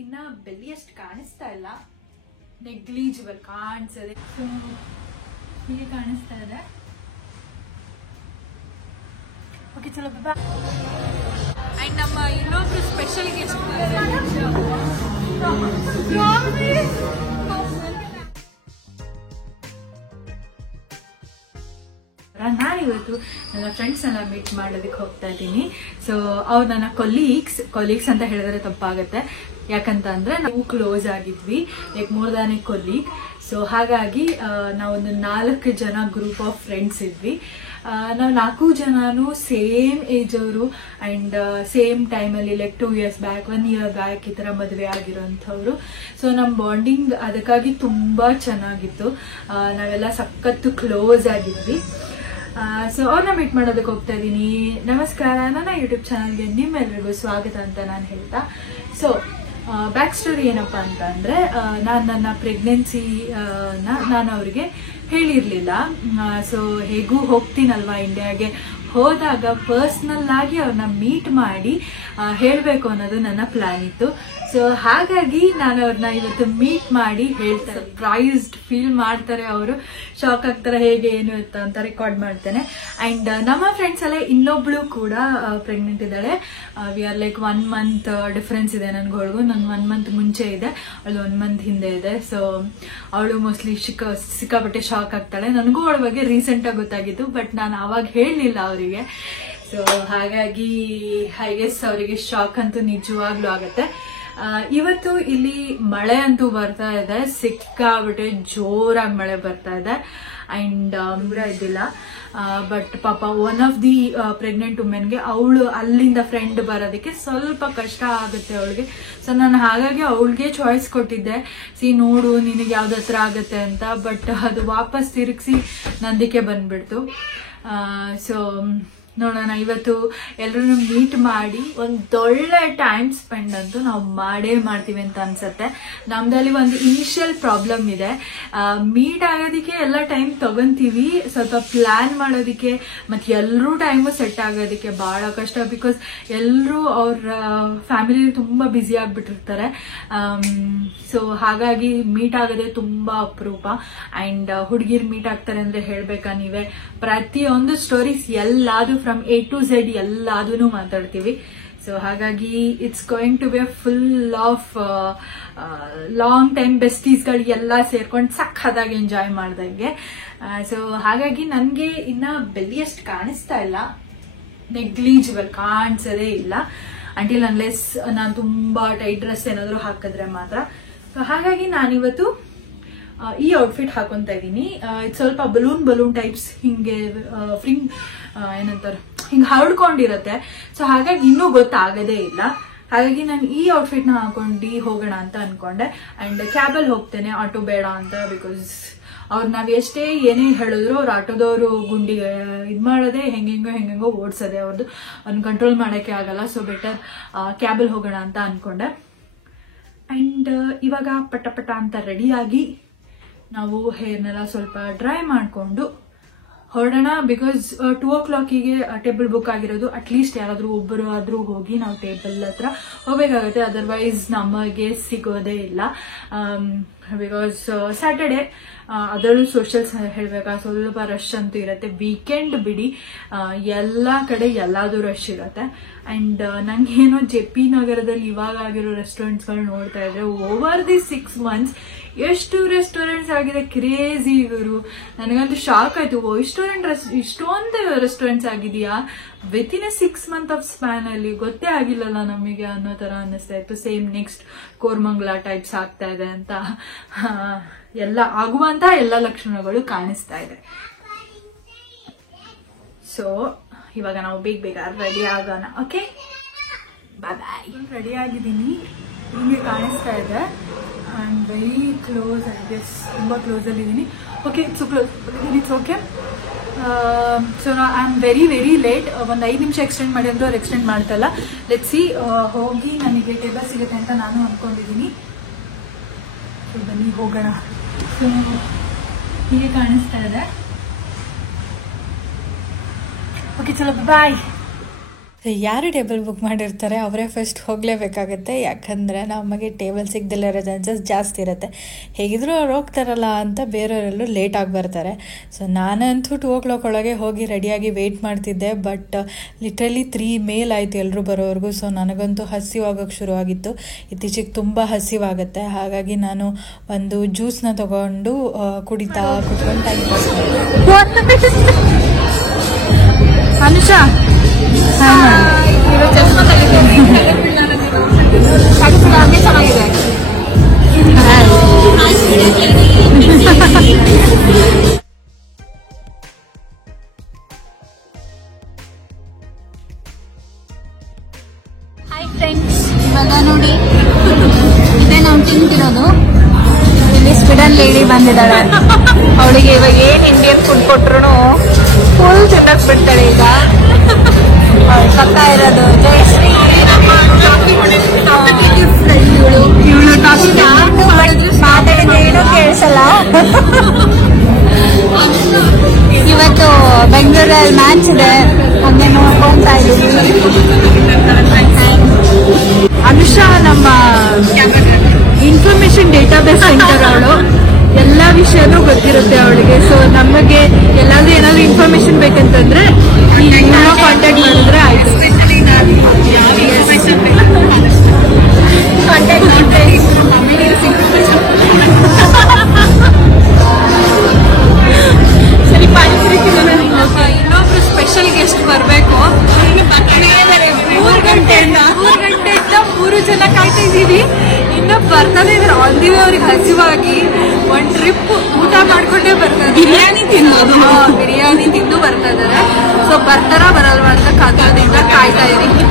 ಇನ್ನ ಬೆಲ್ಲಿಯಷ್ಟು ಕಾಣಿಸ್ತಾ ಇಲ್ಲ, ನೆಗ್ಲಿಜಿಬಲ್ ಕಾಣಿಸದೆ. ಸೊ ಹೀಗೆ ಕಾಣಿಸ್ತಾ ಇದೆ. ಓಕೆ ಚಲೋ ಬಾಯ್. ಅಂಡ್ ನಮ್ಮ ಇನ್ನೊಬ್ರು ಸ್ಪೆಷಲ್ ಗೆಸ್ಟ್ ನಾನಿವತ್ತು ನನ್ನ ಫ್ರೆಂಡ್ಸ್ ಎಲ್ಲ ಮೀಟ್ ಮಾಡೋದಕ್ಕೆ ಹೋಗ್ತಾ ಇದ್ದೀನಿ. ಸೊ ಅವ್ರು ನನ್ನ ಕೊಲೀಗ್ಸ್ ಅಂತ ಹೇಳಿದ್ರೆ ತಪ್ಪಾಗತ್ತೆ, ಯಾಕಂತ ಅಂದ್ರೆ ನಾವು ಕ್ಲೋಸ್ ಆಗಿದ್ವಿ, like more than a colleague. So ಹಾಗಾಗಿ ನಾವೊಂದು 4 ಜನ ಗ್ರೂಪ್ ಆಫ್ ಫ್ರೆಂಡ್ಸ್ ಇದ್ವಿ. ನಾವು 4 ಜನನು ಸೇಮ್ ಏಜ್ ಅವರು ಅಂಡ್ ಸೇಮ್ ಟೈಮಲ್ಲಿ like 2 years back 1 year back ಈ ತರ ಮದುವೆ ಆಗಿರೋಂಥವ್ರು. ಸೊ ನಮ್ಮ ಬಾಂಡಿಂಗ್ ಅದಕ್ಕಾಗಿ ತುಂಬಾ ಚೆನ್ನಾಗಿತ್ತು. ನಾವೆಲ್ಲ ಸಖತ್ತು ಕ್ಲೋಸ್ ಆಗಿದ್ವಿ. ಸೊ ಅವ್ರನ್ನ ಮೀಟ್ ಮಾಡೋದಕ್ಕೆ ಹೋಗ್ತಾ ಇದ್ದೀನಿ. ನಮಸ್ಕಾರ, ನನ್ನ ಯೂಟ್ಯೂಬ್ ಚಾನಲ್ಗೆ ನಿಮ್ಮೆಲ್ಲರಿಗೂ ಸ್ವಾಗತ ಅಂತ ನಾನು ಹೇಳ್ತಾ. ಸೊ ಬ್ಯಾಕ್ ಸ್ಟೋರಿ ಏನಪ್ಪಾ ಅಂತ ಅಂದ್ರೆ, ನಾನು ನನ್ನ ಪ್ರೆಗ್ನೆನ್ಸಿನ ನಾನು ಅವ್ರಿಗೆ ಹೇಳಿರ್ಲಿಲ್ಲ. ಸೊ ಹೇಗೂ ಹೋಗ್ತೀನಲ್ವಾ ಇಂಡಿಯಾಗೆ, ಹೋದಾಗ ಪರ್ಸನಲ್ ಆಗಿ ಅವ್ರನ್ನ ಮೀಟ್ ಮಾಡಿ ಹೇಳ್ಬೇಕು ಅನ್ನೋದು ನನ್ನ ಪ್ಲಾನ್ ಇತ್ತು. ಸೊ ಹಾಗಾಗಿ ನಾನು ಅವ್ರನ್ನ ಇವತ್ತು ಮೀಟ್ ಮಾಡಿ ಹೇಳ್ತಾ, ಸರ್ಪ್ರೈಸ್ಡ್ ಫೀಲ್ ಮಾಡ್ತಾರೆ, ಅವರು ಶಾಕ್ ಆಗ್ತಾರೆ ಹೇಗೆ ಏನು ಅಂತ ರೆಕಾರ್ಡ್ ಮಾಡ್ತೇನೆ. ಅಂಡ್ ನಮ್ಮ ಫ್ರೆಂಡ್ಸ್ ಎಲ್ಲ ಇನ್ನೊಬ್ಳು ಕೂಡ ಪ್ರೆಗ್ನೆಂಟ್ ಇದ್ದಾಳೆ. We are like 1 month difference ಇದೆ ನನ್ಗೊಳಗು. ನನ್ 1 month ಮುಂಚೆ ಇದೆ, ಅವಳು 1 month ಹಿಂದೆ ಇದೆ. ಸೊ ಅವಳು ಮೋಸ್ಟ್ಲಿ ಸಿಕ್ಕಾಪಟ್ಟೆ ಶಾಕ್ ಆಗ್ತಾಳೆ. ನನಗೂ ಅವಳ ಬಗ್ಗೆ ರೀಸೆಂಟ್ ಆಗಿ ಗೊತ್ತಾಗಿತ್ತು, ಬಟ್ ನಾನು ಅವಾಗ ಹೇಳಲಿಲ್ಲ ಅವರಿಗೆ. ಸೊ ಹಾಗಾಗಿ ಐ ಗೆಸ್ ಅವರಿಗೆ ಶಾಕ್ ಅಂತೂ ನಿಜವಾಗ್ಲೂ ಆಗತ್ತೆ. ಇವತ್ತು ಇಲ್ಲಿ ಮಳೆ ಅಂತೂ ಬರ್ತಾ ಇದೆ, ಸಿಕ್ಕಾಬಿಟ್ಟೆ ಜೋರಾಗಿ ಮಳೆ ಬರ್ತಾ ಇದೆ. ಅಂಡ್ ದೂರ ಇದ್ದಿಲ್ಲ, ಬಟ್ ಪಾಪ ಒನ್ ಆಫ್ ದಿ ಪ್ರೆಗ್ನೆಂಟ್ ವುಮೆನ್ಗೆ ಅವಳು ಅಲ್ಲಿಂದ ಫ್ರೆಂಡ್ ಬರೋದಕ್ಕೆ ಸ್ವಲ್ಪ ಕಷ್ಟ ಆಗುತ್ತೆ ಅವಳಿಗೆ. ಸೊ ನಾನು ಹಾಗಾಗಿ ಅವಳಿಗೆ ಚಾಯ್ಸ್ ಕೊಟ್ಟಿದ್ದೆ, ನೋಡು ನಿನಗೆ ಯಾವ್ದು ಹತ್ರ ಆಗತ್ತೆ ಅಂತ. ಬಟ್ ಅದು ವಾಪಸ್ ತಿರುಗಿಸಿ ನಂದಿಕೆ ಬಂದ್ಬಿಡ್ತು. ಸೊ ನೋಡೋಣ, ಇವತ್ತು ಎಲ್ಲರೂ ಮೀಟ್ ಮಾಡಿ ಒಂದೊಳ್ಳೆ ಟೈಮ್ ಸ್ಪೆಂಡ್ ಅಂತೂ ನಾವು ಮಾಡೇ ಮಾಡ್ತೀವಿ ಅಂತ ಅನ್ಸತ್ತೆ. ನಮ್ದಲ್ಲಿ ಒಂದು ಇನಿಷಿಯಲ್ ಪ್ರಾಬ್ಲಮ್ ಇದೆ, ಮೀಟ್ ಆಗೋದಿಕ್ಕೆ ಎಲ್ಲ ಟೈಮ್ ತಗೊಂತೀವಿ, ಸ್ವಲ್ಪ ಪ್ಲಾನ್ ಮಾಡೋದಿಕ್ಕೆ ಮತ್ತೆ ಎಲ್ಲರೂ ಟೈಮು ಸೆಟ್ ಆಗೋದಿಕ್ಕೆ ಬಹಳ ಕಷ್ಟ. ಬಿಕಾಸ್ ಎಲ್ಲರೂ ಅವ್ರ ಫ್ಯಾಮಿಲಿ ತುಂಬಾ ಬ್ಯುಸಿ ಆಗ್ಬಿಟ್ಟಿರ್ತಾರೆ. ಸೊ ಹಾಗಾಗಿ ಮೀಟ್ ಆಗೋದೇ ತುಂಬಾ ಅಪರೂಪ. ಅಂಡ್ ಹುಡುಗಿರ್ ಮೀಟ್ ಆಗ್ತಾರೆ ಅಂದ್ರೆ ಹೇಳ್ಬೇಕಾ ನೀವೇ, ಪ್ರತಿಯೊಂದು ಸ್ಟೋರೀಸ್ ಎಲ್ಲಾದು ಫ್ರಮ್ A to Z ಎಲ್ಲಾದೂ ಮಾತಾಡ್ತೀವಿ. ಸೊ ಹಾಗಾಗಿ it's going to be a full of long time ಬೆಸ್ಟೀಸ್ಗಳು ಎಲ್ಲ ಸೇರ್ಕೊಂಡು ಸಖತ್ತಾಗಿ ಎಂಜಾಯ್ ಮಾಡ್ದಂಗೆ. ಸೊ ಹಾಗಾಗಿ ನನಗೆ ಇನ್ನ ಬೆಲ್ಲಿಯಷ್ಟು ಕಾಣಿಸ್ತಾ ಇಲ್ಲ, ನೆಗ್ಲಿಜಿಬಲ್ ಕಾಣಿಸೋದೇ ಇಲ್ಲ, ಅಂಟಿಲ್ ಅನ್ಲೆಸ್ ನಾನು ತುಂಬಾ ಟೈಟ್ ಡ್ರೆಸ್ ಏನಾದ್ರು ಹಾಕಿದ್ರೆ ಮಾತ್ರ. ಸೊ ಹಾಗಾಗಿ ನಾನಿವತ್ತು ಈ ಔಟ್ಫಿಟ್ ಹಾಕೊಂತ ಇದ್ದೀನಿ. ಇದು ಸ್ವಲ್ಪ ಬಲೂನ್ ಟೈಪ್ಸ್ ಹಿಂಗೆ ಫ್ರಿಂಗ್ ಏನಂತಾರೆ ಹಿಂಗೆ ಹರಡ್ಕೊಂಡಿರತ್ತೆ. ಸೊ ಹಾಗಾಗಿ ಇನ್ನೂ ಗೊತ್ತಾಗದೇ ಇಲ್ಲ. ಹಾಗಾಗಿ ನಾನು ಈ ಔಟ್ಫಿಟ್ ನ ಹಾಕೊಂಡು ಹೋಗೋಣ ಅಂತ ಅನ್ಕೊಂಡೆ. ಅಂಡ್ ಕ್ಯಾಬಲ್ಲಿ ಹೋಗ್ತೇನೆ, ಆಟೋ ಬೇಡ ಅಂತ. ಬಿಕಾಸ್ ಅವ್ರು ನಾವ್ ಎಷ್ಟೇ ಏನೇ ಹೇಳಿದ್ರು ಅವ್ರು ಆಟೋದವರು ಗುಂಡಿ ಇದ್ ಮಾಡೋದೇ ಹೆಂಗೆಂಗೋ ಓಡಿಸೋದೆ, ಅವ್ರನ್ನ ಕಂಟ್ರೋಲ್ ಮಾಡಕ್ಕೆ ಆಗಲ್ಲ. ಸೊ ಬೆಟರ್ ಕ್ಯಾಬಲ್ಲಿ ಹೋಗೋಣ ಅಂತ ಅನ್ಕೊಂಡೆ. ಅಂಡ್ ಇವಾಗ ಪಟ ಅಂತ ರೆಡಿಯಾಗಿ ನಾವು ಹೇರ್ನೆಲ್ಲ ಸ್ವಲ್ಪ ಡ್ರೈ ಮಾಡಿಕೊಂಡು ಹೊರಡೋಣ. ಬಿಕಾಸ್ 2 o'clock ಟೇಬಲ್ ಬುಕ್ ಆಗಿರೋದು. ಅಟ್ಲೀಸ್ಟ್ ಯಾರಾದ್ರೂ ಒಬ್ಬರು ಆದ್ರೂ ಹೋಗಿ ನಾವು ಟೇಬಲ್ ಹತ್ರ ಹೋಗ್ಬೇಕಾಗತ್ತೆ, ಅದರ್ವೈಸ್ ನಮಗೆ ಸಿಗೋದೇ ಇಲ್ಲ. ಬಿಕಾಸ್ ಸ್ಯಾಟರ್ಡೆ ಅದರಲ್ಲೂ ಸೋಷಲ್ಸ್ ಹೇಳ್ಬೇಕಾ, ಸ್ವಲ್ಪ ರಶ್ ಅಂತೂ ಇರುತ್ತೆ. ವೀಕೆಂಡ್ ಬಿಡಿ, ಎಲ್ಲ ಕಡೆ ಎಲ್ಲಾದ್ರೂ ರಶ್ ಇರುತ್ತೆ. ಅಂಡ್ ನಂಗೇನೋ JP ನಗರದಲ್ಲಿ ಇವಾಗ ಆಗಿರೋ ರೆಸ್ಟೋರೆಂಟ್ಸ್ಗಳು ನೋಡ್ತಾ ಇದ್ರೆ ಓವರ್ ದಿ 6 months ಎಷ್ಟು ರೆಸ್ಟೋರೆಂಟ್ಸ್ ಆಗಿದೆ, ಕ್ರೇಜಿ ಇವರು. ನನಗಂತೂ ಶಾಕ್ ಆಯ್ತು, ಇಷ್ಟೊಂದು ರೆಸ್ಟೋರೆಂಟ್ಸ್ ಆಗಿದೆಯಾ with in 6 month of span ಅಲ್ಲಿ, ಗೊತ್ತೇ ಆಗಿಲ್ಲಲ್ಲ ನಮಗೆ ಅನ್ನೋ ತರ ಅನ್ನಿಸ್ತಾ ಇತ್ತು. ಸೇಮ್ ನೆಕ್ಸ್ಟ್ ಕೋರ್ಮಂಗ್ಲಾ ಟೈಪ್ಸ್ ಆಗ್ತಾ ಇದೆ ಅಂತ ಎಲ್ಲ ಆಗುವಂತ ಎಲ್ಲ ಲಕ್ಷಣಗಳು ಕಾಣಿಸ್ತಾ ಇದೆ. ಸೊ ಇವಾಗ ನಾವು ಬೇಗ ರೆಡಿ ಆಗೋಣ. Okay bye. ರೆಡಿ ಆಗಿದ್ದೀನಿ, ಹಿಂಗೆ ಕಾಣಿಸ್ತಾ ಇದೆ. I am very close, I guess ತುಂಬಾ ಕ್ಲೋಸ್ ಅಲ್ಲಿ ಇದ್ದೀನಿ. Okay it's okay. So I am very late. ಒಂದು 5 ನಿಮಿಷ ಎಕ್ಸ್ಟೆಂಡ್ ಮಾಡಿ ಅಂದ್ರೆ ಅವ್ರು ಎಕ್ಸ್ಟೆಂಡ್ ಮಾಡ್ತಲ್ಲ. ಲೆಟ್ಸ್ ಸಿ, ಹೋಗಿ ನನಗೆ ಟೇಬಲ್ ಸಿಗುತ್ತೆ ಅಂತ ನಾನು ಅನ್ಕೊಂಡಿದ್ದೀನಿ. ಸೊ ಬನ್ನಿ ಹೋಗೋಣ. ಸೊ ಹೀಗೆ ಕಾಣಿಸ್ತಾ ಇದೆ. ಓಕೆ ಚಲೋ ಬಾಯ್. ಯಾರು ಟೇಬಲ್ ಬುಕ್ ಮಾಡಿರ್ತಾರೆ ಅವರೇ ಫಸ್ಟ್ ಹೋಗಲೇಬೇಕಾಗತ್ತೆ, ಯಾಕಂದರೆ ನಮಗೆ ಟೇಬಲ್ ಸಿಗದಲ್ಲೇ ಇರೋ ಚಾನ್ಸಸ್ ಜಾಸ್ತಿ ಇರುತ್ತೆ. ಹೇಗಿದ್ರೂ ಅವ್ರು ಹೋಗ್ತಾರಲ್ಲ ಅಂತ ಬೇರೆಯವರೆಲ್ಲೂ ಲೇಟಾಗಿ ಬರ್ತಾರೆ. ಸೊ ನಾನಂತೂ 2 ಒಳಗೆ ಹೋಗಿ ರೆಡಿಯಾಗಿ ವೆಯ್ಟ್ ಮಾಡ್ತಿದ್ದೆ. ಬಟ್ ಲಿಟ್ರಲಿ 3 ಮೇಲ್ ಆಯಿತು ಎಲ್ಲರೂ ಬರೋವರೆಗೂ. ಸೊ ನನಗಂತೂ ಹಸಿವಾಗೋಕ್ಕೆ ಶುರುವಾಗಿತ್ತು. ಇತ್ತೀಚೆಗೆ ತುಂಬ ಹಸಿವಾಗುತ್ತೆ, ಹಾಗಾಗಿ ನಾನು ಒಂದು ಜ್ಯೂಸ್ನ ತೊಗೊಂಡು ಕುಡಿತಾ ಕುತ್ಕೊಂಡು ಟೈಮ್ ಪಾಸ್ ಮಾಡಿದೆ. ಅನುಷಾ ಚಸ್ಮಾ ಚೆನ್ನಾಗಿದೆ. ಹಾಯ್ ಫ್ರೆಂಡ್ಸ್, ಇವಾಗ ನೋಡಿ ಇದೇ ನಾವು ತಿಂತಿರೋದು. ಇಲ್ಲಿ ಸ್ವೀಡನ್ ಲೇಡಿ ಬಂದಿದ್ದಾಳೆ. ಅವಳಿಗೆ ಇವಾಗ ಏನ್ ಇಂಡಿಯನ್ ಫುಡ್ ಕೊಟ್ರು ಫುಲ್ ತಿನ್ನಕ್ ಬಿಡ್ತಾಳೆ. ಈಗ ಸತ್ತ ಇರೋದು ಜಯಶ್ರೀ ಇವಳು ಮಾತಾಡಿದ್ದೇನು ಕೇಳಿಸಲ್ಲ. ಇವತ್ತು ಬೆಂಗಳೂರಲ್ಲಿ ಮ್ಯಾಚ್ ಇದೆ, ಹಂಗೆ ನೋಡ್ಕೊಂತಾ ಇದ್ದೀವಿ. ಅನುಷಾ ನಮ್ಮ ಇನ್ಫಾರ್ಮೇಶನ್ ಡೇಟಾಬೇಸ್ ಸೆಂಟರ್ ಅವಳು. ಎಲ್ಲ ವಿಷಯನೂ ಗೊತ್ತಿರುತ್ತೆ ಅವಳಿಗೆ. ಸೊ ನಮಗೆ ಎಲ್ಲಾದ್ರೂ ಏನಾದ್ರು ಇನ್ಫಾರ್ಮೇಶನ್ ಬೇಕಂತಂದ್ರೆ ಕಾಂಟ್ಯಾಕ್ಟ್ ಮಾಡಿದ್ರೆ ಆಯ್ತು. ಸರಿ, ಪಾನಿಪುರಿ ಇನ್ನೊಬ್ರು ಸ್ಪೆಷಲ್ ಗೆಸ್ಟ್ ಬರಬೇಕು. 3 ಗಂಟೆಯಿಂದ 3 ಜನ ಕಾಯ್ತಾ ಇದ್ದೀವಿ. ಇನ್ನೂ ಬರ್ತಾನೆ ಇದ್ರೆ ಆಲ್ದಿವೆ. ಅವ್ರಿಗೆ ಹಸಿವಾಗಿ ಒಂದು ಟ್ರಿಪ್ ಊಟ ಮಾಡ್ಕೊಂಡೇ ಬರ್ತಾರೆ. ಬಿರಿಯಾನಿ ತಿಂದು ಬರ್ತಾ ಇದಾರೆ. ಸೊ ಬರ್ತಾರ ಬರಲ್ವಾ ಅಂತ ಕಾಯ್ತಾ ಇದೀವಿ.